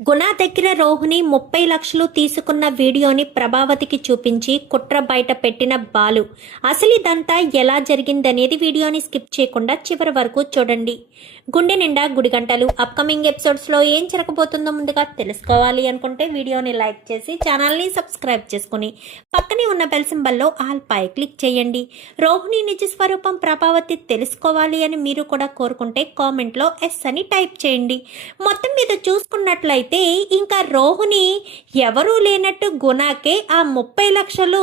గుణ దగ్గర రోహిణి 30 లక్షలు తీసుకున్న వీడియోని ప్రభావతికి చూపించి కుట్ర బయట పెట్టిన బాలు. అసలు ఇదంతా ఎలా జరిగిందనేది వీడియోని స్కిప్ చేయకుండా చివరి వరకు చూడండి. గుండె నిండా గుడిగంటలు అప్కమింగ్ ఎపిసోడ్స్లో ఏం జరగబోతుందో ముందుగా తెలుసుకోవాలి అనుకుంటే వీడియోని లైక్ చేసి ఛానల్ని సబ్స్క్రైబ్ చేసుకుని పక్కనే ఉన్న బెల్ సింబల్లో ఆల్ పై క్లిక్ చేయండి. రోహిణి నిజ స్వరూపం ప్రభావతి తెలుసుకోవాలి అని మీరు కూడా కోరుకుంటే కామెంట్లో ఎస్ అని టైప్ చేయండి. మొత్తం మీద చూసుకున్నట్లయితే ఇంకా రోహిణి ఎవరూ లేనట్టు గుణాకే ఆ 30 లక్షలు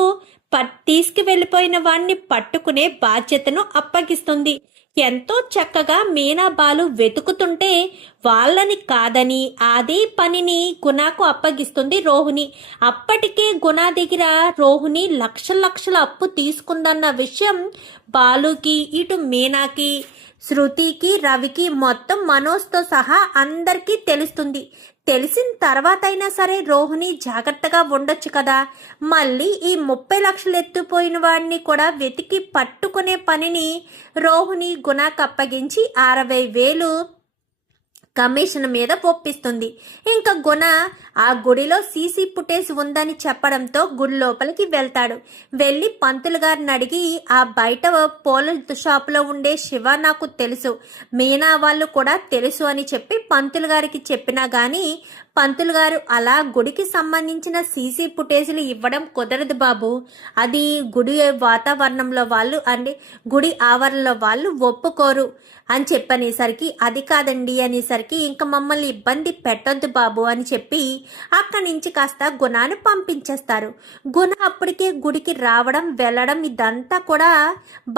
తీసుకువెళ్ళిపోయిన వాణ్ణి పట్టుకునే బాధ్యతను అప్పగిస్తుంది. ఎంతో చక్కగా మీనా బాలు వెతుకుతుంటే వాళ్ళని కాదని అదే పనిని గుణకు అప్పగిస్తుంది రోహిణి. అప్పటికే గుణ దగ్గర రోహిణి లక్షల అప్పు తీసుకుందన్న విషయం బాలుకి, ఇటు మీనాకి, శృతికి, రవికి, మొత్తం మనోజ్తో సహా అందరికీ తెలుస్తుంది. తెలిసిన తర్వాత అయినా సరే రోహిణి జాగ్రత్తగా ఉండొచ్చు కదా. మళ్ళీ ఈ 30 లక్షలు ఎత్తుపోయిన వాడిని కూడా వెతికి పట్టుకునే పనిని రోహిణి గుణకు అప్పగించి 60,000 కమిషన్ మీద ఒప్పిస్తుంది. ఇంకా గుణ ఆ గుడిలో సీసీ ఫుటేజ్ ఉందని చెప్పడంతో గుడి లోపలికి వెళ్తాడు. వెళ్ళి పంతులు గారిని అడిగి, ఆ బయట పూల షాపులో ఉండే శివ నాకు తెలుసు, మీనా వాళ్ళు కూడా తెలుసు అని చెప్పి పంతులు గారికి చెప్పినా గానీ పంతులు గారు అలా గుడికి సంబంధించిన సీసీ ఫుటేజ్లు ఇవ్వడం కుదరదు బాబు, అది గుడి వాతావరణంలో వాళ్ళు గుడి ఆవరణలో వాళ్ళు ఒప్పుకోరు అని చెప్పనేసరికి, అది కాదండి అనేసరికి, ఇంకా మమ్మల్ని ఇబ్బంది పెట్టొద్దు బాబు అని చెప్పి అక్కడి నుంచి కాస్త గుణాన్ని పంపించేస్తారు. గుణ అప్పటికే గుడికి రావడం వెళ్ళడం ఇదంతా కూడా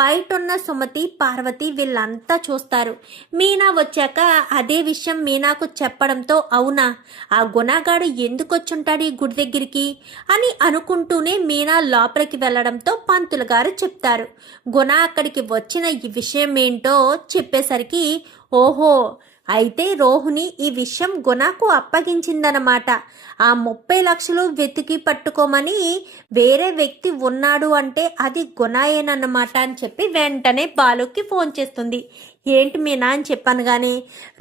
బయట ఉన్న సుమతి, పార్వతి వీళ్ళంతా చూస్తారు. మీనా వచ్చాక అదే విషయం మీనాకు చెప్పడంతో, అవునా ఆ గుణగాడు ఎందుకు వచ్చుంటాడు ఈ గుడి దగ్గరికి అని అనుకుంటూనే మీనా లోపలికి వెళ్ళడంతో పంతులు గారు చెప్తారు. గుణ అక్కడికి వచ్చిన ఈ విషయం ఏంటో చెప్పేసరికి, ఓహో అయితే రోహిణి ఈ విషయం గుణకు అప్పగించిందనమాట. ఆ 30 లక్షలు వెతికి పట్టుకోమని వేరే వ్యక్తి ఉన్నాడు అంటే అది గుణయేనన్నమాట అని చెప్పి వెంటనే బాలుకి ఫోన్ చేస్తుంది. ఏంటి మీనా అని చెప్పాను కానీ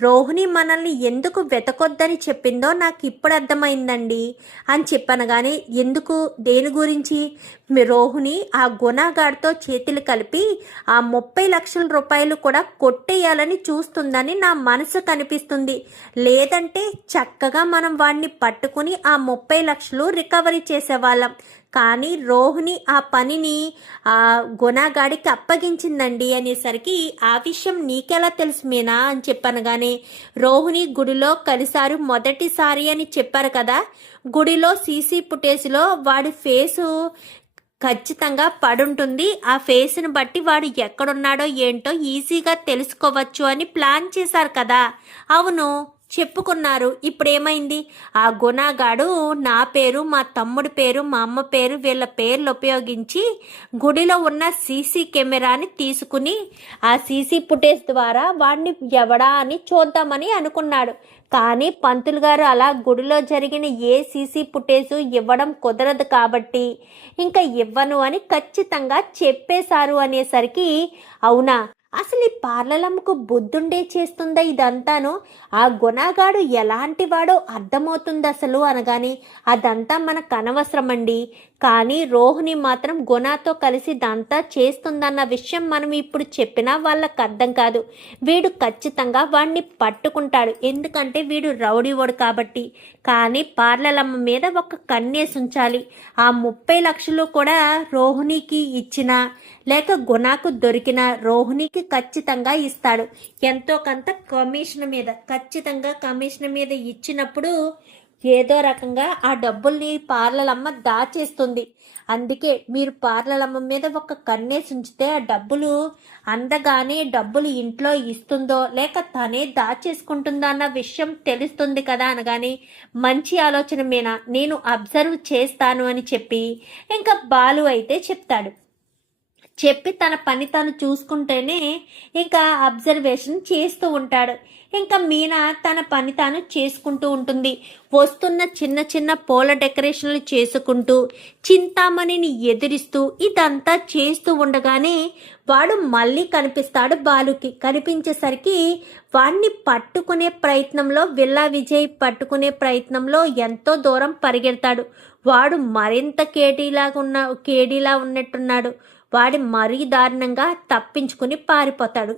రోహిణి మనల్ని ఎందుకు వెతకొద్దని చెప్పిందో నాకు ఇప్పుడు అర్థమైందండి అని చెప్పాను కానీ, ఎందుకు, దేని గురించి? రోహిణి ఆ గుణగాడితో చేతులు కలిపి ఆ 30 లక్షల రూపాయలు కూడా కొట్టేయాలని చూస్తుందని నా మనసు కనిపిస్తుంది. లేదంటే చక్కగా మనం వాడిని పట్టుకుని ఆ 30 లక్షలు రికవరీ చేసేవాళ్ళం. కానీ రోహిణి ఆ పనిని ఆ గుణగాడికి అప్పగించిందండి అనేసరికి, ఆ విషయం నీకెలా తెలుసు మీనా అని చెప్పాను కానీ, రోహిణి గుడిలో కలిసారు మొదటిసారి అని చెప్పారు కదా, గుడిలో సీసీ ఫుటేజ్లో వాడి ఫేసు ఖచ్చితంగా పడుంటుంది. ఆ ఫేస్ని బట్టి వాడు ఎక్కడున్నాడో ఏంటో ఈజీగా తెలుసుకోవచ్చు అని ప్లాన్ చేశారు కదా. అవును చెప్పుకున్నారు. ఇప్పుడేమైంది? ఆ గుణగాడు నా పేరు, మా తమ్ముడి పేరు, మా అమ్మ పేరు, వీళ్ళ పేర్లు ఉపయోగించి గుడిలో ఉన్న సీసీ కెమెరాని తీసుకుని ఆ సీసీ ఫుటేజ్ ద్వారా వాడిని ఎవడా అని చూద్దామని అనుకున్నాడు. కానీ పంతులు గారు అలా గుడిలో జరిగిన ఏ సీసీ ఫుటేజ్ ఇవ్వడం కుదరదు కాబట్టి ఇంకా ఇవ్వను అని ఖచ్చితంగా చెప్పేశారు అనేసరికి, అవునా అసలు ఈ పార్లలమ్మకు బుద్ధుండే చేస్తుందా ఇదంతాను? ఆ గుణగాడు ఎలాంటి వాడో అర్థమవుతుంది అసలు అనగాని, అదంతా మనకు అనవసరమండి. కానీ రోహిణి మాత్రం గుణతో కలిసి ఇదంతా చేస్తుందన్న విషయం మనం ఇప్పుడు చెప్పినా వాళ్ళకి అర్థం కాదు. వీడు ఖచ్చితంగా వాడిని పట్టుకుంటాడు, ఎందుకంటే వీడు రౌడీవాడు కాబట్టి. కానీ పార్లలమ్మ మీద ఒక కన్నేసి ఉంచాలి. ఆ 30 లక్షలు కూడా రోహిణికి ఇచ్చినా లేక గుణకు దొరికిన రోహిణికి ఖచ్చితంగా ఇస్తాడు. ఎంతో కొంత ఖచ్చితంగా కమిషన్ మీద ఇచ్చినప్పుడు ఏదో రకంగా ఆ డబ్బుల్ని పార్లలమ్మ దాచేస్తుంది. అందుకే మీరు పార్లలమ్మ మీద ఒక కన్నేసి ఉంచితే ఆ డబ్బులు అందగానే డబ్బులు ఇంట్లో ఇస్తుందో లేక తనే దాచేసుకుంటుందో అన్న విషయం తెలుస్తుంది కదా అనగానే, మంచి ఆలోచన మీనా, నేను అబ్జర్వ్ చేస్తాను అని చెప్పి ఇంకా బాలు అయితే చెప్తాడు. చెప్పి తన పని తను చూసుకుంటేనే ఇంకా అబ్జర్వేషన్ చేస్తూ ఉంటాడు. ఇంకా మీనా తన పని తాను చేసుకుంటూ ఉంటుంది. వస్తున్న చిన్న చిన్న పూల డెకరేషన్లు చేసుకుంటూ చింతామణిని ఎదిరిస్తూ ఇదంతా చేస్తూ ఉండగానే వాడు మళ్ళీ కనిపిస్తాడు. బాలుకి కనిపించేసరికి వాడిని పట్టుకునే ప్రయత్నంలో, విల్లా విజయ్ పట్టుకునే ప్రయత్నంలో ఎంతో దూరం పరిగెడతాడు. వాడు మరింత కేడీలా ఉన్నట్టున్నాడు. వాడి మరీ దారుణంగా తప్పించుకుని పారిపోతాడు.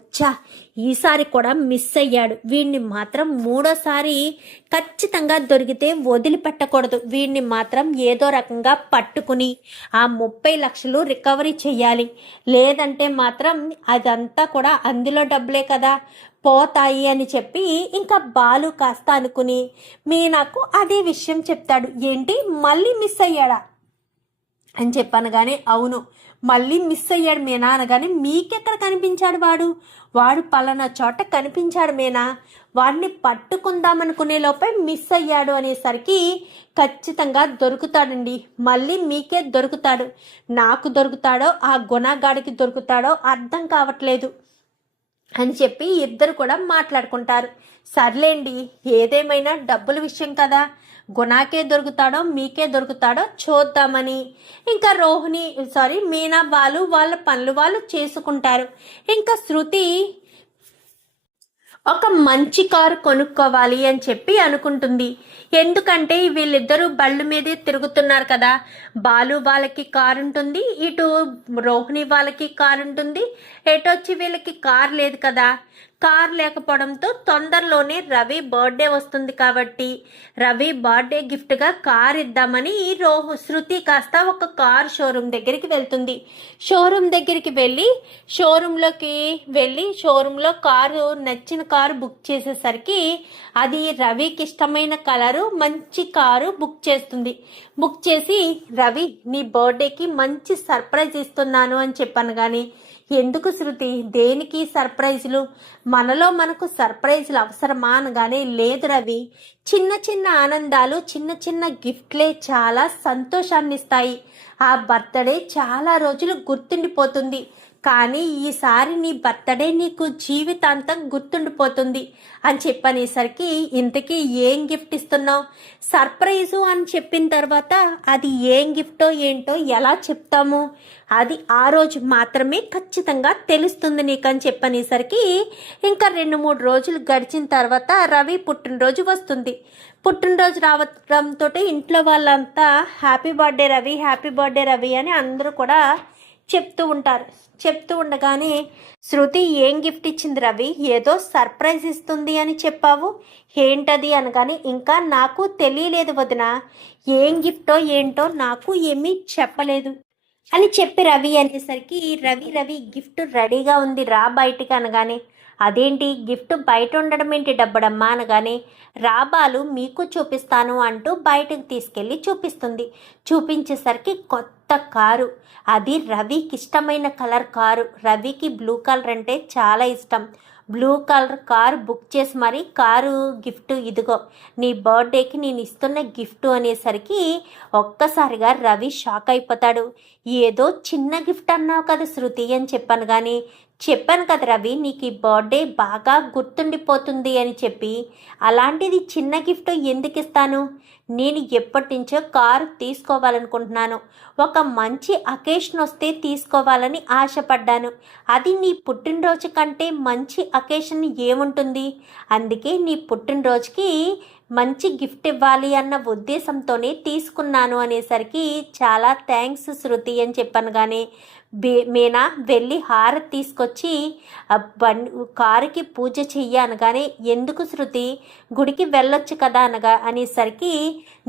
ఈసారి కూడా మిస్ అయ్యాడు. వీడిని మాత్రం మూడోసారి ఖచ్చితంగా దొరికితే వదిలిపెట్టకూడదు. వీడిని మాత్రం ఏదో రకంగా పట్టుకుని ఆ 30 లక్షలు రికవరీ చెయ్యాలి. లేదంటే మాత్రం అదంతా కూడా అందులో డబ్బులే కదా పోతాయి అని చెప్పి ఇంకా బాలు కాస్త అనుకుని మీనాకు అదే విషయం చెప్తాడు. ఏంటి మళ్ళీ మిస్ అయ్యాడా అని చెప్పాను. కానీ అవును మళ్ళీ మిస్ అయ్యాడు మీనా అనగానే మీకెక్కడ కనిపించాడు వాడు పలానా చోట కనిపించాడు మీనా, వాడిని పట్టుకుందామనుకునే లోపే మిస్ అయ్యాడు అనేసరికి ఖచ్చితంగా దొరుకుతాడండి. మళ్ళీ మీకే దొరుకుతాడు. నాకు దొరుకుతాడో ఆ గుణగాడికి దొరుకుతాడో అర్థం కావట్లేదు అని చెప్పి ఇద్దరు కూడా మాట్లాడుకుంటారు. సర్లేండి ఏదేమైనా డబ్బుల విషయం కదా, గుణాకే దొరుకుతాడో మీకే దొరుకుతాడో చూద్దామని ఇంకా మీనా బాలు వాళ్ళ పనులు వాళ్ళు చేసుకుంటారు. ఇంకా శృతి ఒక మంచి కారు కొనుక్కోవాలి అని చెప్పి అనుకుంటుంది. ఎందుకంటే వీళ్ళిద్దరూ బళ్ళు మీదే తిరుగుతున్నారు కదా. బాలు వాళ్ళకి కారు ఉంటుంది, ఇటు రోహిణి వాళ్ళకి కారు ఉంటుంది, ఎటొచ్చి వీళ్ళకి కారు లేదు కదా. కార్ లేకపోవడంతో తొందరలోనే రవి బర్త్డే వస్తుంది కాబట్టి రవి బర్త్డే గిఫ్ట్గా కార్ ఇద్దామని శృతి కాస్త ఒక కార్ షోరూమ్ దగ్గరికి వెళ్తుంది. షోరూమ్ దగ్గరికి వెళ్ళి షోరూంలో కారు నచ్చిన కారు బుక్ చేసేసరికి అది రవికి ఇష్టమైన కలరు మంచి కారు బుక్ చేస్తుంది. బుక్ చేసి రవి నీ బర్త్డేకి మంచి సర్ప్రైజ్ ఇస్తున్నాను అని చెప్పాను. కానీ ఎందుకు శృతి, దేనికి సర్ప్రైజులు, మనలో మనకు సర్ప్రైజులు అవసరమా అనగానే లేదు రవి, చిన్న చిన్న ఆనందాలు, చిన్న చిన్న గిఫ్ట్లే చాలా సంతోషాన్ని ఇస్తాయి. ఆ బర్త్డే చాలా రోజులు గుర్తుండిపోతుంది. కానీ ఈసారి నీ బర్త్డే నీకు జీవితాంతం గుర్తుండిపోతుంది అని చెప్పనేసరికి ఇంతకీ ఏం గిఫ్ట్ ఇస్తున్నావు, సర్ప్రైజు అని చెప్పిన తర్వాత అది ఏం గిఫ్టో ఏంటో ఎలా చెప్తాము, అది ఆ రోజు మాత్రమే ఖచ్చితంగా తెలుస్తుంది నీకు అని చెప్పనేసరికి ఇంకా 2-3 రోజులు గడిచిన తర్వాత రవి పుట్టినరోజు వస్తుంది. పుట్టినరోజు రావడంతో ఇంట్లో వాళ్ళంతా happy birthday Ravi, happy birthday Ravi అని అందరూ కూడా చెప్తూ ఉంటారు. చెప్తూ ఉండగానే శృతి ఏం గిఫ్ట్ ఇచ్చింది రవి, ఏదో సర్ప్రైజ్ ఇస్తుంది అని చెప్పావు, ఏంటది అనగానే ఇంకా నాకు తెలియలేదు వదిన, ఏం గిఫ్టో ఏంటో నాకు ఏమీ చెప్పలేదు అని చెప్పి రవి అనేసరికి రవి గిఫ్ట్ రెడీగా ఉంది రా బయటికి అనగానే అదేంటి గిఫ్ట్ బయట ఉండడం ఏంటి డబ్బడమ్మా అనగానే రాబాలు మీకు చూపిస్తాను అంటూ బయటకు తీసుకెళ్ళి చూపిస్తుంది. చూపించేసరికి కొత్త కారు, అది రవికి ఇష్టమైన కలర్ కారు. రవికి బ్లూ కలర్ అంటే చాలా ఇష్టం. బ్లూ కలర్ కారు బుక్ చేసి మరి కారు గిఫ్ట్ ఇదిగో నీ బర్త్డేకి నేను ఇస్తున్న గిఫ్ట్ అనేసరికి ఒక్కసారిగా రవి షాక్ అయిపోతాడు. ఏదో చిన్న గిఫ్ట్ అన్నావు కదా శృతి అని చెప్పాను. కానీ చెప్పాను కదా రవి నీకు ఈ బర్త్డే బాగా గుర్తుండిపోతుంది అని చెప్పి, అలాంటిది చిన్న గిఫ్ట్ ఎందుకు ఇస్తాను, నేను ఎప్పటి నుంచో కారు తీసుకోవాలనుకుంటున్నాను, ఒక మంచి అకేషన్ వస్తే తీసుకోవాలని ఆశపడ్డాను, అది నీ పుట్టినరోజు కంటే మంచి అకేషన్ ఏముంటుంది, అందుకే నీ పుట్టినరోజుకి మంచి గిఫ్ట్ ఇవ్వాలి అన్న ఉద్దేశంతోనే తీసుకున్నాను అనేసరికి చాలా థ్యాంక్స్ శృతి అని చెప్పాను. కానీ మీనా వెళ్ళి హారతి తీసుకొచ్చి కారుకి పూజ చెయ్యి అనగానే ఎందుకు శృతి, గుడికి వెళ్ళొచ్చు కదా అనేసరికి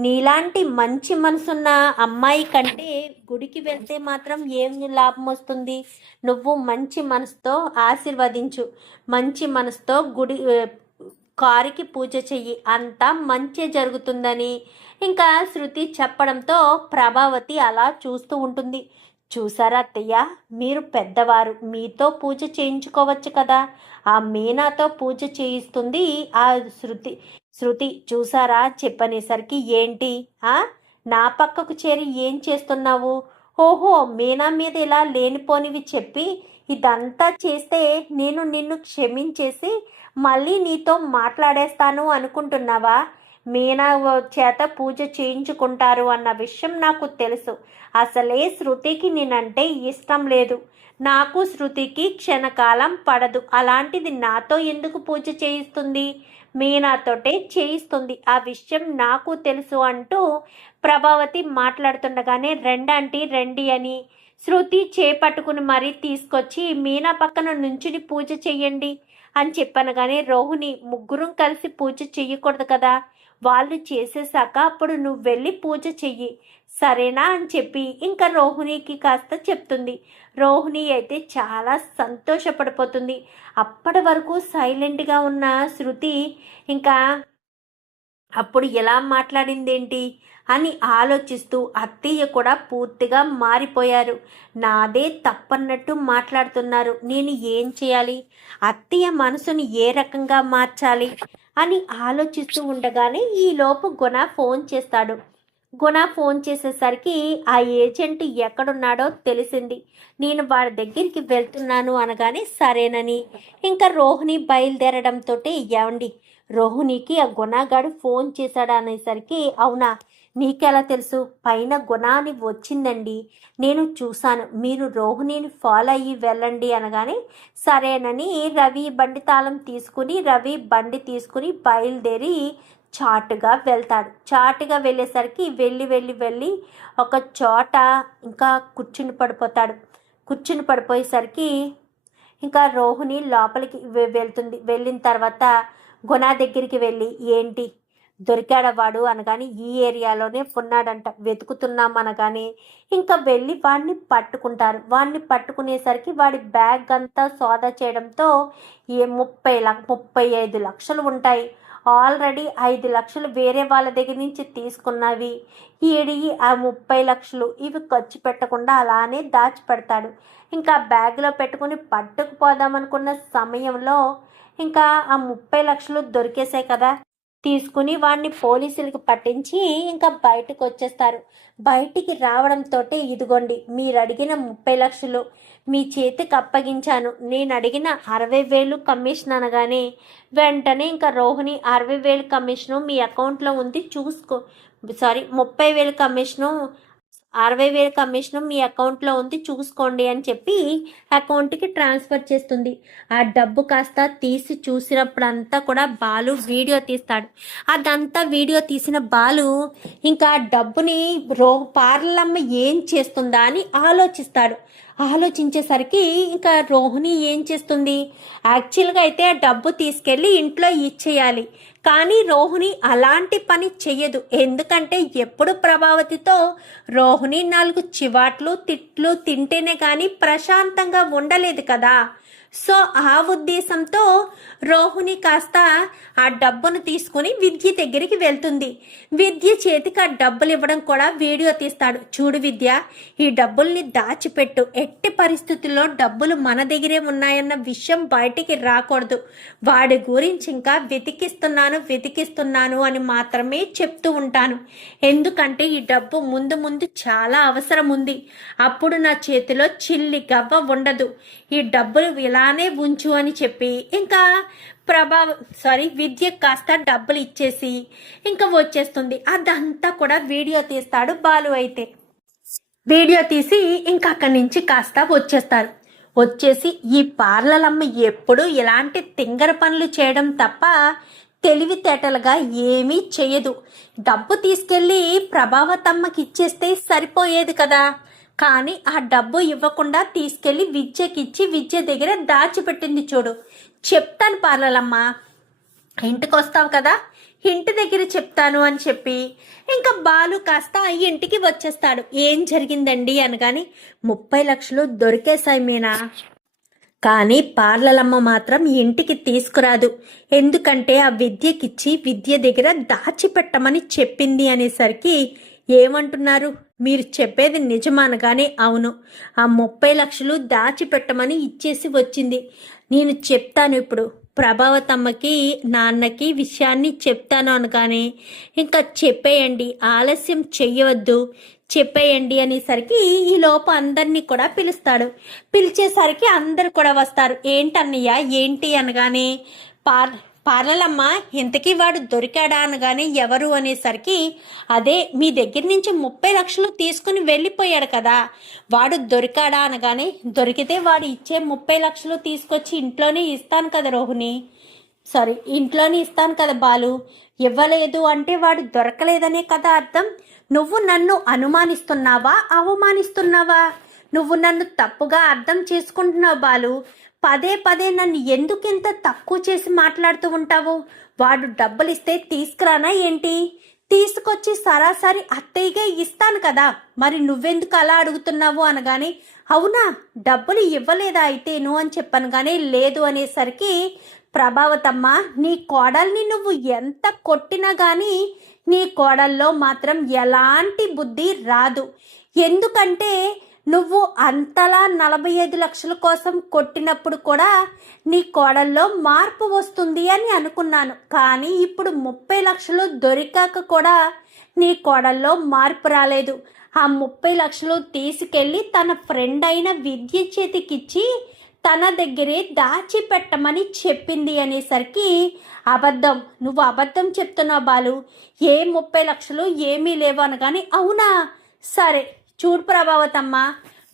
నీలాంటి మంచి మనసున్న అమ్మాయి కంటే గుడికి వెళ్తే మాత్రం ఏం లాభం వస్తుంది, నువ్వు మంచి మనసుతో ఆశీర్వదించు, మంచి మనసుతో కారుకి పూజ చెయ్యి, అంతా మంచి జరుగుతుందని ఇంకా శృతి చెప్పడంతో ప్రభావతి అలా చూస్తూ ఉంటుంది. చూసారా అత్తయ్య, మీరు పెద్దవారు, మీతో పూజ చేయించుకోవచ్చు కదా, ఆ మీనాతో పూజ చేయిస్తుంది ఆ శృతి చూసారా చెప్పనేసరికి ఏంటి నా పక్కకు చేరి ఏం చేస్తున్నావు, ఓహో మీనా మీద ఇలా లేనిపోనివి చెప్పి ఇదంతా చేస్తే నేను నిన్ను క్షమించేసి మళ్ళీ నీతో మాట్లాడేస్తాను అనుకుంటున్నావా? మీనా చేత పూజ చేయించుకుంటారు అన్న విషయం నాకు తెలుసు. అసలే శృతికి నేనంటే ఇష్టం లేదు. నాకు శృతికి క్షణకాలం పడదు. అలాంటిది నాతో ఎందుకు పూజ చేయిస్తుంది? మీనాతోటే చేయిస్తుంది. ఆ విషయం నాకు తెలుసు అంటూ ప్రభావతి మాట్లాడుతుండగానే రెండంటీ రండి అని శృతి చేపట్టుకుని మరీ తీసుకొచ్చి మీనా పక్కన నుంచుని పూజ చెయ్యండి అని చెప్పాను. కానీ రోహిణి, ముగ్గురం కలిసి పూజ చెయ్యకూడదు కదా, వాళ్ళు చేసేసాక అప్పుడు నువ్వు వెళ్ళి పూజ చెయ్యి సరేనా అని చెప్పి ఇంకా రోహిణికి కాస్త చెప్తుంది. రోహిణి అయితే చాలా సంతోషపడిపోతుంది. అప్పటి వరకు సైలెంట్గా ఉన్న శృతి ఇంకా అప్పుడు ఎలా మాట్లాడిందేంటి అని ఆలోచిస్తూ అత్తయ్య కూడా పూర్తిగా మారిపోయారు. నాదే తప్పన్నట్టు మాట్లాడుతున్నారు. నేను ఏం చేయాలి? అత్తయ్య మనసుని ఏ రకంగా మార్చాలి అని ఆలోచిస్తూ ఉండగానే ఈలోపు గుణ ఫోన్ చేస్తాడు. గుణ ఫోన్ చేసేసరికి ఆ ఏజెంట్ ఎక్కడున్నాడో తెలిసింది. నేను వాడి దగ్గరికి వెళ్తున్నాను అనగానే సరేనని ఇంకా రోహిణి బయలుదేరడంతో, ఏమండి రోహిణికి ఆ గుణగాడు ఫోన్ చేశాడు అనేసరికి, అవునా నీకెలా తెలుసు? పైన గుణ అని వచ్చిందండి, నేను చూశాను, మీరు రోహిణిని ఫాలో అయ్యి వెళ్ళండి అనగానే సరేనని రవి బండి తాళం తీసుకుని బయలుదేరి చాటుగా వెళ్తాడు. చాటుగా వెళ్ళేసరికి వెళ్ళి ఒక చోట ఇంకా కూర్చుని పడిపోయేసరికి ఇంకా రోహిణి లోపలికి వెళ్తుంది. వెళ్ళిన తర్వాత గుణ దగ్గరికి వెళ్ళి, ఏంటి దొరికాడవాడు అనగానే ఈ ఏరియాలోనే ఉన్నాడంట, వెతుకుతున్నాం అనగానే ఇంకా వెళ్ళి వాడిని పట్టుకుంటారు. వాడిని పట్టుకునేసరికి వాడి బ్యాగ్ అంతా సోదా చేయడంతో 35 లక్షలు ఉంటాయి. ఆల్రెడీ 5 లక్షలు వేరే వాళ్ళ దగ్గర నుంచి తీసుకున్నవి, ఈడి ఆ 30 లక్షలు ఇవి ఖర్చు పెట్టకుండా అలానే దాచిపెడతాడు. ఇంకా బ్యాగ్లో పెట్టుకుని పట్టుకుపోదామనుకున్న సమయంలో ఇంకా ఆ 30 లక్షలు దొరికేసాయి కదా, తీసుకుని వాడిని పోలీసులకు పట్టించి ఇంకా బయటకు వచ్చేస్తారు. బయటికి రావడంతో, ఇదిగోండి మీరు అడిగిన 30 లక్షలు మీ చేతికి అప్పగించాను, నేను అడిగిన 60,000 కమిషన్ అనగానే వెంటనే ఇంకా రోహిణి 60,000 కమిషను మీ అకౌంట్లో ఉంది 30,000 కమిషను 60,000 కమిషను మీ అకౌంట్లో ఉంది చూసుకోండి అని చెప్పి అకౌంట్కి ట్రాన్స్ఫర్ చేస్తుంది. ఆ డబ్బు కాస్త తీసి చూసినప్పుడంతా కూడా బాలు వీడియో తీస్తాడు. అదంతా వీడియో తీసిన బాలు ఇంకా డబ్బుని పార్లమ్మ ఏం చేస్తుందా అని ఆలోచించేసరికి ఇంకా రోహిణి ఏం చేస్తుంది, యాక్చువల్గా అయితే ఆ డబ్బు తీసుకెళ్ళి ఇంట్లో ఇచ్చేయాలి. కానీ రోహిణి అలాంటి పని చెయ్యదు. ఎందుకంటే ఎప్పుడు ప్రభావతితో రోహిణి 4 చివాట్లు తిట్లు తింటేనే కానీ ప్రశాంతంగా ఉండలేదు కదా. సో ఆ ఉద్దేశంతో రోహిణి కాస్త ఆ డబ్బును తీసుకుని విద్య దగ్గరికి వెళ్తుంది. విద్య చేతికి ఆ డబ్బులు ఇవ్వడం కూడా వీడియో తీస్తాడు. చూడు విద్య, ఈ డబ్బుల్ని దాచిపెట్టు, ఎట్టి పరిస్థితుల్లో డబ్బులు మన దగ్గరే ఉన్నాయన్న విషయం బయటికి రాకూడదు. వాడి గురించి ఇంకా వెతికిస్తున్నాను అని మాత్రమే చెప్తూ ఉంటాను. ఎందుకంటే ఈ డబ్బు ముందు చాలా అవసరం ఉంది. అప్పుడు నా చేతిలో చిల్లి గవ్వ ఉండదు. ఈ డబ్బులు ఇలానే ఉంచు అని చెప్పి ఇంకా విద్య కాస్త డబ్బులు ఇచ్చేసి ఇంకా వచ్చేస్తుంది. అదంతా కూడా వీడియో తీస్తాడు బాలు. అయితే వీడియో తీసి ఇంకా అక్కడి నుంచి కాస్త వచ్చేసి ఈ పార్లలమ్మ ఎప్పుడు ఇలాంటి తింగర పనులు చేయడం తప్ప తెలివితేటలుగా ఏమీ చేయదు. డబ్బు తీసుకెళ్ళి ప్రభావతమ్మకి ఇచ్చేస్తే సరిపోయేది కదా. కానీ ఆ డబ్బు ఇవ్వకుండా తీసుకెళ్ళి విద్యకిచ్చి విద్య దగ్గర దాచిపెట్టింది. చూడు, చెప్తాను పార్లలమ్మ, ఇంటికి వస్తావు కదా, ఇంటి దగ్గర చెప్తాను అని చెప్పి ఇంకా బాలు కాస్త ఇంటికి వచ్చేస్తాడు. ఏం జరిగిందండి అనగాని 30 లక్షలు దొరికేశాయి మీనా, కానీ పార్లలమ్మ మాత్రం ఇంటికి తీసుకురాదు. ఎందుకంటే ఆ విద్యకిచ్చి విద్య దగ్గర దాచిపెట్టమని చెప్పింది అనేసరికి, ఏమంటున్నారు మీరు చెప్పేది నిజమనగానే, అవును, ఆ 30 లక్షలు దాచిపెట్టమని ఇచ్చేసి వచ్చింది. నేను చెప్తాను ఇప్పుడు, ప్రభావతమ్మకి నాన్నకి విషయాన్ని చెప్తాను అనగానే ఇంకా చెప్పేయండి, ఆలస్యం చెయ్యవద్దు, చెప్పేయండి అనేసరికి ఈ లోపు అందరినీ కూడా పిలుస్తాడు. పిలిచేసరికి అందరు కూడా వస్తారు. ఏంటన్నయ్య ఏంటి అనగానే పార్లలమ్మ ఇంతకీ వాడు దొరికాడా అనగానే ఎవరు అనేసరికి అదే మీ దగ్గర నుంచి 30 లక్షలు తీసుకుని వెళ్ళిపోయాడు కదా, వాడు దొరికాడా అనగానే దొరికితే వాడు ఇచ్చే 30 లక్షలు తీసుకొచ్చి ఇంట్లోనే ఇస్తాను కదా రోహిణి, ఇంట్లోనే ఇస్తాను కదా బాలు, ఇవ్వలేదు అంటే వాడు దొరకలేదనే కదా అర్థం. నువ్వు నన్ను అనుమానిస్తున్నావా అవమానిస్తున్నావా? నువ్వు నన్ను తప్పుగా అర్థం చేసుకుంటున్నావు బాలు. పదే పదే నన్ను ఎందుకింత తక్కువ చేసి మాట్లాడుతూ ఉంటావు? వాడు డబ్బులు ఇస్తే తీసుకురానా ఏంటి? తీసుకొచ్చి సరాసరి అత్తయ్యగా ఇస్తాను కదా, మరి నువ్వెందుకు అలా అడుగుతున్నావు అనగానే అవునా డబ్బులు ఇవ్వలేదా అయితేను అని చెప్పాను కానీ లేదు అనేసరికి ప్రభావతమ్మ నీ కోడల్ని నువ్వు ఎంత కొట్టినా కానీ నీ కోడల్లో మాత్రం ఎలాంటి బుద్ధి రాదు. ఎందుకంటే నువ్వు అంతలా 45 లక్షల కోసం కొట్టినప్పుడు కూడా నీ కోడల్లో మార్పు వస్తుంది అని అనుకున్నాను. కానీ ఇప్పుడు 30 లక్షలు దొరికాక కూడా నీ కోడల్లో మార్పు రాలేదు. ఆ 30 లక్షలు తీసుకెళ్ళి తన ఫ్రెండ్ అయిన విద్య చేతికిచ్చి తన దగ్గరే దాచిపెట్టమని చెప్పింది అనేసరికి అబద్ధం, నువ్వు అబద్ధం చెప్తున్నావు బాలు, ఏ 30 లక్షలు ఏమీ లేవు అనగానే అవునా సరే చూడు ప్రభావతమ్మ,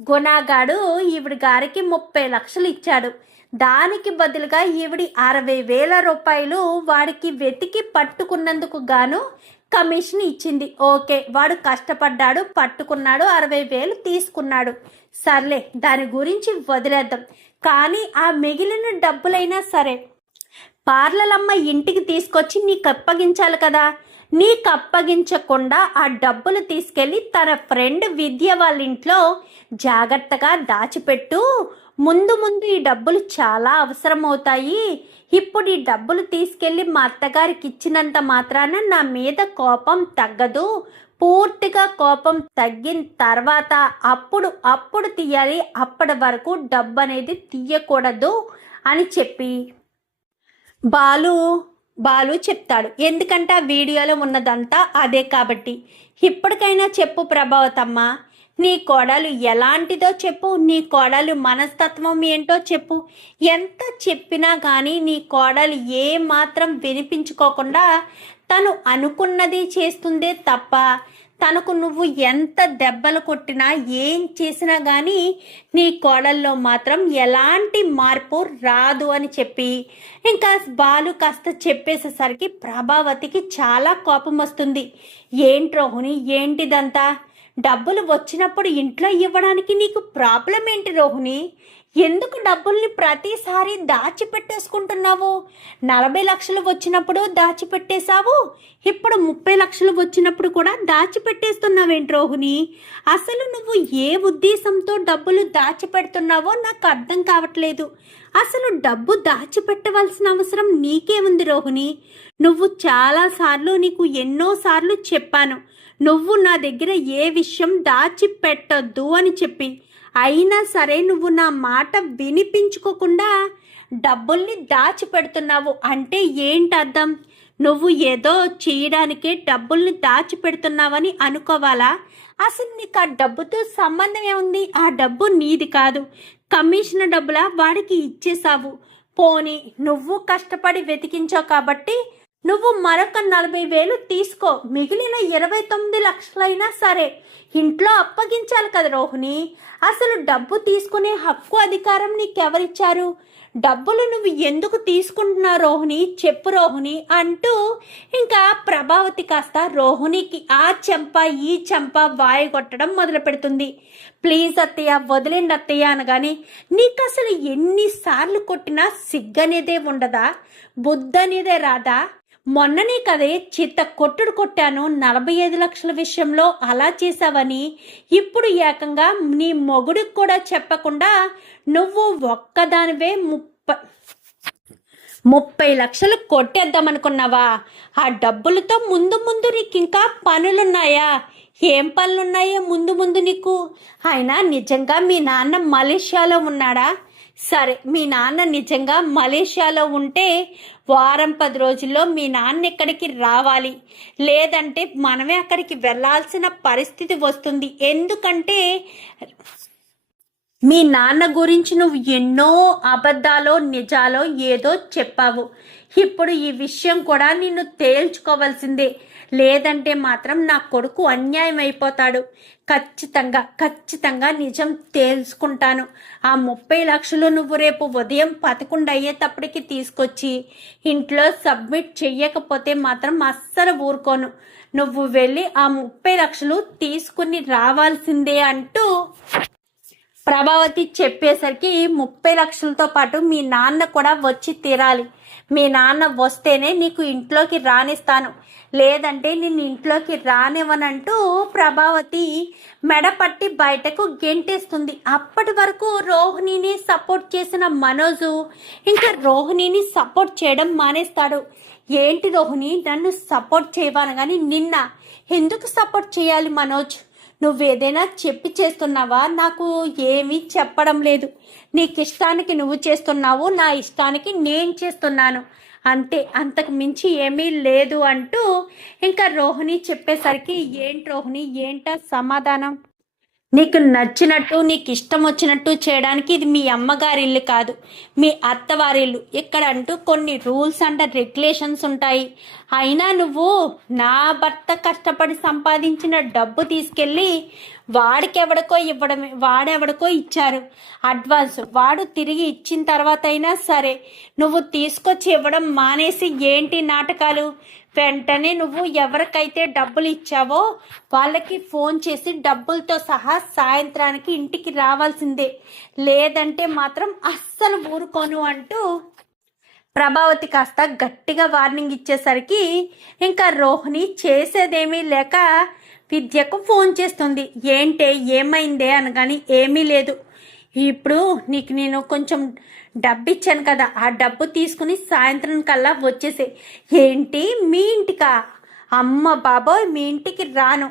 గుణగాడు ఈవిడి గారికి 30 లక్షలు ఇచ్చాడు, దానికి బదులుగా ఈవిడి 60,000 రూపాయలు వాడికి వెతికి పట్టుకున్నందుకు గాను కమిషన్ ఇచ్చింది. ఓకే వాడు కష్టపడ్డాడు, పట్టుకున్నాడు, 60,000 తీసుకున్నాడు, సర్లే దాని గురించి వదిలేద్దాం. కానీ ఆ మిగిలిన డబ్బులైనా సరే పార్లలమ్మ ఇంటికి తీసుకొచ్చి నీకు అప్పగించాలి కదా, నీకు అప్పగించకుండా ఆ డబ్బులు తీసుకెళ్ళి తన ఫ్రెండ్ విద్య వాళ్ళ ఇంట్లో జాగ్రత్తగా దాచిపెట్టు. ముందు ముందు ఈ డబ్బులు చాలా అవసరం అవుతాయి. ఇప్పుడు ఈ డబ్బులు తీసుకెళ్ళి మా అత్తగారికి ఇచ్చినంత మాత్రాన నా మీద కోపం తగ్గదు, పూర్తిగా కోపం తగ్గిన తర్వాత అప్పుడు తీయాలి, అప్పటి వరకు డబ్బు అనేది తీయకూడదు అని చెప్పి బాలు చెప్తాడు. ఎందుకంటే ఆ వీడియోలో ఉన్నదంతా అదే కాబట్టి. ఇప్పటికైనా చెప్పు ప్రభావతమ్మ, నీ కోడలు ఎలాంటిదో చెప్పు, నీ కోడలు మనస్తత్వం ఏంటో చెప్పు. ఎంత చెప్పినా కానీ నీ కోడలు ఏ మాత్రం వినిపించుకోకుండా తను అనుకున్నది చేస్తుందే తప్ప తనకు నువ్వు ఎంత దెబ్బలు కొట్టినా ఏం చేసినా కానీ నీ కోడల్లో మాత్రం ఎలాంటి మార్పు రాదు అని చెప్పి ఇంకా బాలు కాస్త చెప్పేసేసరికి ప్రభావతికి చాలా కోపం వస్తుంది. ఏంటి రోహిణి ఏంటిదంతా? డబ్బులు వచ్చినప్పుడు ఇంట్లో ఇవ్వడానికి నీకు ప్రాబ్లం ఏంటి రోహిణి? ఎందుకు డబ్బుల్ని ప్రతిసారి దాచిపెట్టేసుకుంటున్నావు? 40 లక్షలు వచ్చినప్పుడు దాచిపెట్టేశావు, ఇప్పుడు 30 లక్షలు వచ్చినప్పుడు కూడా దాచిపెట్టేస్తున్నావేంటి రోహిణి? అసలు నువ్వు ఏ ఉద్దేశంతో డబ్బులు దాచిపెడుతున్నావో నాకు అర్థం కావట్లేదు. అసలు డబ్బు దాచిపెట్టవలసిన అవసరం నీకే ఉంది రోహిణి. నువ్వు చాలాసార్లు, నీకు ఎన్నోసార్లు చెప్పాను నువ్వు నా దగ్గర ఏ విషయం దాచిపెట్టొద్దు అని చెప్పి. అయినా సరే నువ్వు నా మాట వినిపించుకోకుండా డబ్బుల్ని దాచిపెడుతున్నావు అంటే ఏంటి అర్థం? నువ్వు ఏదో చేయడానికే డబ్బుల్ని దాచిపెడుతున్నావని అనుకోవాలా? అసలు నీకు ఆ డబ్బుతో సంబంధం ఏముంది? ఆ డబ్బు నీది కాదు, కమిషన్ డబ్బులా వాడికి ఇచ్చేసావు. పోనీ నువ్వు కష్టపడి వెతికించావు కాబట్టి నువ్వు మరొక 40,000 తీసుకో, మిగిలిన 29 లక్షలైనా సరే ఇంట్లో అప్పగించాలి కదా రోహిణి. అసలు డబ్బు తీసుకునే హక్కు అధికారం నీకెవరిచ్చారు? డబ్బులు నువ్వు ఎందుకు తీసుకుంటున్నావు రోహిణి చెప్పు రోహిణి అంటూ ఇంకా ప్రభావతి కాస్త రోహిణికి ఆ చెంప ఈ చెంప వాయగొట్టడం మొదలు పెడుతుంది. ప్లీజ్ అత్తయ్య వదిలేండి అత్తయ్య అనగానే నీకు అసలు ఎన్నిసార్లు కొట్టినా సిగ్గనేదే ఉండదా, బుద్ధి అనేదే రాదా? మొన్ననే కదే చిత్త కొట్టాను 45 లక్షల విషయంలో అలా చేసావని. ఇప్పుడు ఏకంగా నీ మొగుడికి కూడా చెప్పకుండా నువ్వు ఒక్కదానివే 30 లక్షలు కొట్టేద్దామనుకున్నావా? ఆ డబ్బులతో ముందు నీకు ఇంకా పనులున్నాయా? ఏం పనులున్నాయో ముందు నీకు? అయినా నిజంగా మీ నాన్న మలేషియాలో ఉన్నాడా? సరే, మీ నాన్న నిజంగా మలేషియాలో ఉంటే వారం 10 రోజుల్లో మీ నాన్న ఇక్కడికి రావాలి. లేదంటే మనమే అక్కడికి వెళ్ళాల్సిన పరిస్థితి వస్తుంది. ఎందుకంటే మీ నాన్న గురించి నువ్వు ఎన్నో అబద్ధాలో నిజాలో ఏదో చెప్పావు. ఇప్పుడు ఈ విషయం కూడా నిన్ను తేల్చుకోవాల్సిందే. లేదంటే మాత్రం నా కొడుకు అన్యాయం అయిపోతాడు. ఖచ్చితంగా ఖచ్చితంగా నిజం తేల్చుకుంటాను. ఆ 30 లక్షలు నువ్వు రేపు ఉదయం 11 అయ్యేటప్పటికి తీసుకొచ్చి ఇంట్లో సబ్మిట్ చెయ్యకపోతే మాత్రం అస్సలు ఊరుకోను. నువ్వు వెళ్ళి ఆ 30 లక్షలు తీసుకుని రావాల్సిందే అంటూ ప్రభావతి చెప్పేసరికి 30 లక్షలతో పాటు మీ నాన్న కూడా వచ్చి తీరాలి. మీ నాన్న వస్తేనే నీకు ఇంట్లోకి రానిస్తాను, లేదంటే నిన్ను ఇంట్లోకి రానివ్వనంటూ ప్రభావతి మెడపట్టి బయటకు గెంటేస్తుంది. అప్పటి వరకు రోహిణిని సపోర్ట్ చేసిన మనోజు ఇంకా రోహిణిని సపోర్ట్ చేయడం మానేస్తాడు. ఏంటి రోహిణి, నన్ను సపోర్ట్ చేయవాను కానీ నిన్న ఎందుకు సపోర్ట్ చేయాలి మనోజ్? నువ్వేదైనా చెప్పి చేస్తున్నావా? నాకు ఏమీ చెప్పడం లేదు. నీకు ఇష్టానికి నువ్వు చేస్తున్నావు, నా ఇష్టానికి నేను చేస్తున్నాను అంతే, అంతకు మించి ఏమీ లేదు అంటూ ఇంకా రోహిణి చెప్పేసరికి ఏంటి రోహిణి, ఏంటా సమాధానం? నీకు నచ్చినట్టు నీకు ఇష్టం వచ్చినట్టు చేయడానికి ఇది మీ అమ్మగారి ఇల్లు కాదు, మీ అత్తవారి ఇల్లు. ఇక్కడ అంటూ కొన్ని రూల్స్ అండ్ రెగ్యులేషన్స్ ఉంటాయి. అయినా నువ్వు నా భర్త కష్టపడి సంపాదించిన డబ్బు తీసుకెళ్ళి వాడికెవడికో ఇవ్వడమే, వాడెవడికో ఇచ్చారు అడ్వాన్స్, వాడు తిరిగి ఇచ్చిన తర్వాత అయినా సరే నువ్వు తీసుకొచ్చి ఇవ్వడం మానేసి ఏంటి నాటకాలు? వెంటనే నువ్వు ఎవరికైతే డబ్బులు ఇచ్చావో వాళ్ళకి ఫోన్ చేసి డబ్బులతో సహా సాయంత్రానికి ఇంటికి రావాల్సిందే, లేదంటే మాత్రం అస్సలు ఊరుకోను అంటూ ప్రభావతి కాస్త గట్టిగా వార్నింగ్ ఇచ్చేసరికి ఇంకా రోహిణి చేసేదేమీ లేక విద్యకు ఫోన్ చేస్తుంది. ఏంటే ఏమైందే అనగాని ఏమీ లేదు, ఇప్పుడు నీకు నేను కొంచెం డబ్బు ఇచ్చాను కదా, ఆ డబ్బు తీసుకుని సాయంత్రం కల్లా వచ్చేసే. ఏంటి మీ ఇంటికా? అమ్మ బాబోయ్, మీ ఇంటికి రాను,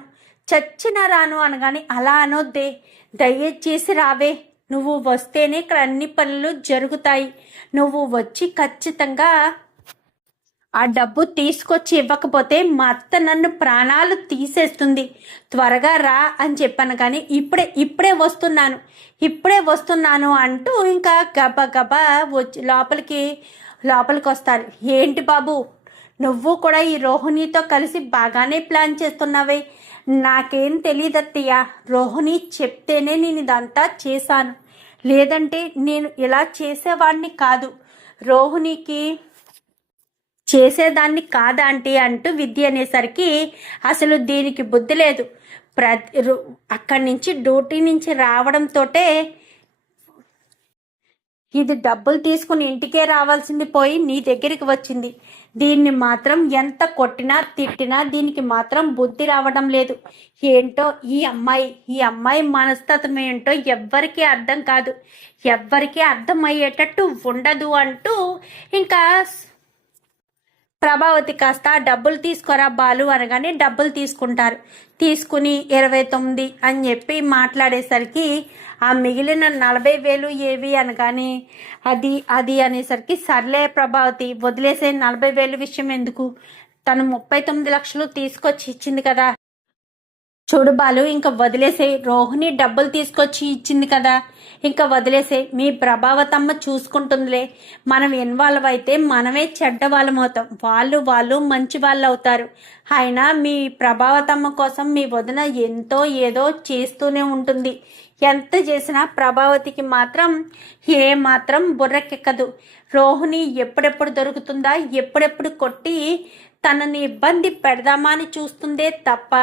చచ్చినా రాను అనగాని అలా అనొద్దే, దయచేసి రావే. నువ్వు వస్తేనే ఇక్కడ అన్ని పనులు జరుగుతాయి. నువ్వు వచ్చి ఖచ్చితంగా ఆ డబ్బు తీసుకొచ్చి ఇవ్వకపోతే మా అత్త నన్ను ప్రాణాలు తీసేస్తుంది. త్వరగా రా అని చెప్పాను కానీ ఇప్పుడే వస్తున్నాను అంటూ ఇంకా గబా వచ్చి లోపలికి వస్తారు. ఏంటి బాబు, నువ్వు కూడా ఈ రోహిణితో కలిసి బాగానే ప్లాన్ చేస్తున్నావే? నాకేం తెలియదు అత్తయ్య, రోహిణి చెప్తేనే నేను ఇదంతా చేశాను, లేదంటే నేను ఇలా చేసేవాడిని కాదు. రోహిణికి చేసేదాన్ని కాదంటీ అంటూ విద్య అనేసరికి అసలు దీనికి బుద్ధి లేదు. అక్కడి నుంచి డ్యూటీ నుంచి రావడంతో ఇది డబ్బులు తీసుకుని ఇంటికే రావాల్సింది పోయి నీ దగ్గరికి వచ్చింది. దీన్ని మాత్రం ఎంత కొట్టినా తిట్టినా దీనికి మాత్రం బుద్ధి రావడం లేదు. ఏంటో ఈ అమ్మాయి మనస్తత్వం ఏంటో ఎవ్వరికీ అర్థం కాదు, ఎవ్వరికీ అర్థమయ్యేటట్టు ఉండదు అంటూ ఇంకా ప్రభావతి కాస్త డబ్బులు తీసుకోరా బాలు అనగానే డబ్బులు తీసుకుంటారు. తీసుకుని 29 అని చెప్పి మాట్లాడేసరికి ఆ మిగిలిన 40,000 ఏవి అనగానే అది అనేసరికి సర్లే ప్రభావతి వదిలేసే, 40,000 విషయం ఎందుకు, తను 39 లక్షలు తీసుకొచ్చి ఇచ్చింది కదా. చూడు బాలు, ఇంకా వదిలేసే, రోహిణి డబ్బులు తీసుకొచ్చి ఇచ్చింది కదా, ఇంకా వదిలేసే. మీ ప్రభావతమ్మ చూసుకుంటుందిలే. మనం ఇన్వాల్వ్ అయితే మనమే చెడ్డవాళ్ళం అవుతాం, వాళ్ళు మంచి వాళ్ళు అవుతారు. అయినా మీ ప్రభావతమ్మ కోసం మీ వదిన ఎంతో ఏదో చేస్తూనే ఉంటుంది. ఎంత చేసినా ప్రభావతికి మాత్రం ఏమాత్రం బుర్రకెక్కదు. రోహిణి ఎప్పుడెప్పుడు దొరుకుతుందా, ఎప్పుడెప్పుడు కొట్టి తనని ఇబ్బంది పెడదామా అని చూస్తుందే తప్ప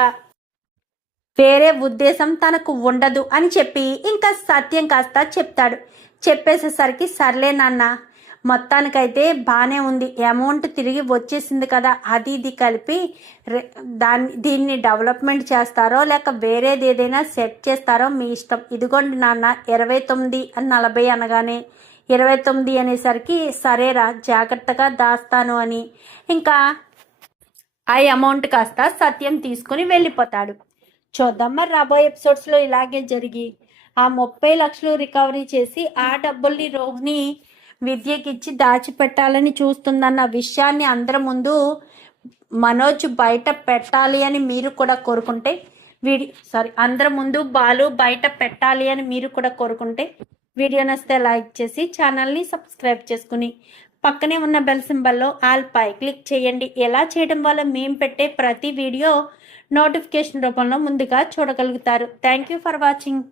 వేరే ఉద్దేశం తనకు ఉండదు అని చెప్పి ఇంకా సత్యం కాస్త చెప్తాడు. చెప్పేసేసరికి సర్లే నాన్న, మొత్తానికైతే బాగానే ఉంది, అమౌంట్ తిరిగి వచ్చేసింది కదా, అది ఇది కలిపి దీన్ని డెవలప్మెంట్ చేస్తారో లేక వేరేది ఏదైనా సెట్ చేస్తారో మీ ఇష్టం. ఇదిగోండి నాన్న 29 అని 40 అనగానే 29 అనేసరికి సరేరా జాగ్రత్తగా దాస్తాను అని ఇంకా ఆ అమౌంట్ కాస్త సత్యం తీసుకుని వెళ్ళిపోతాడు. చూద్దాం మరి రాబోయే ఎపిసోడ్స్లో ఇలాగే జరిగి ఆ 30 లక్షలు రికవరీ చేసి ఆ డబ్బుల్ని రోహిణి విద్యకిచ్చి దాచిపెట్టాలని చూస్తుందన్న విషయాన్ని అందరి ముందు మనోజ్ బయట పెట్టాలి అని మీరు కూడా కోరుకుంటే అందరి ముందు బాలు బయట పెట్టాలి అని మీరు కూడా కోరుకుంటే వీడియో నచ్చితే లైక్ చేసి ఛానల్ని సబ్స్క్రైబ్ చేసుకుని పక్కనే ఉన్న బెల్ సింబల్లో ఆల్ పై క్లిక్ చేయండి. ఎలా చేయడం వల్ల మేము పెట్టే ప్రతి వీడియో నోటిఫికేషన్ రూపంలో ముందుగా చూడగలుగుతారు. Thank you for watching.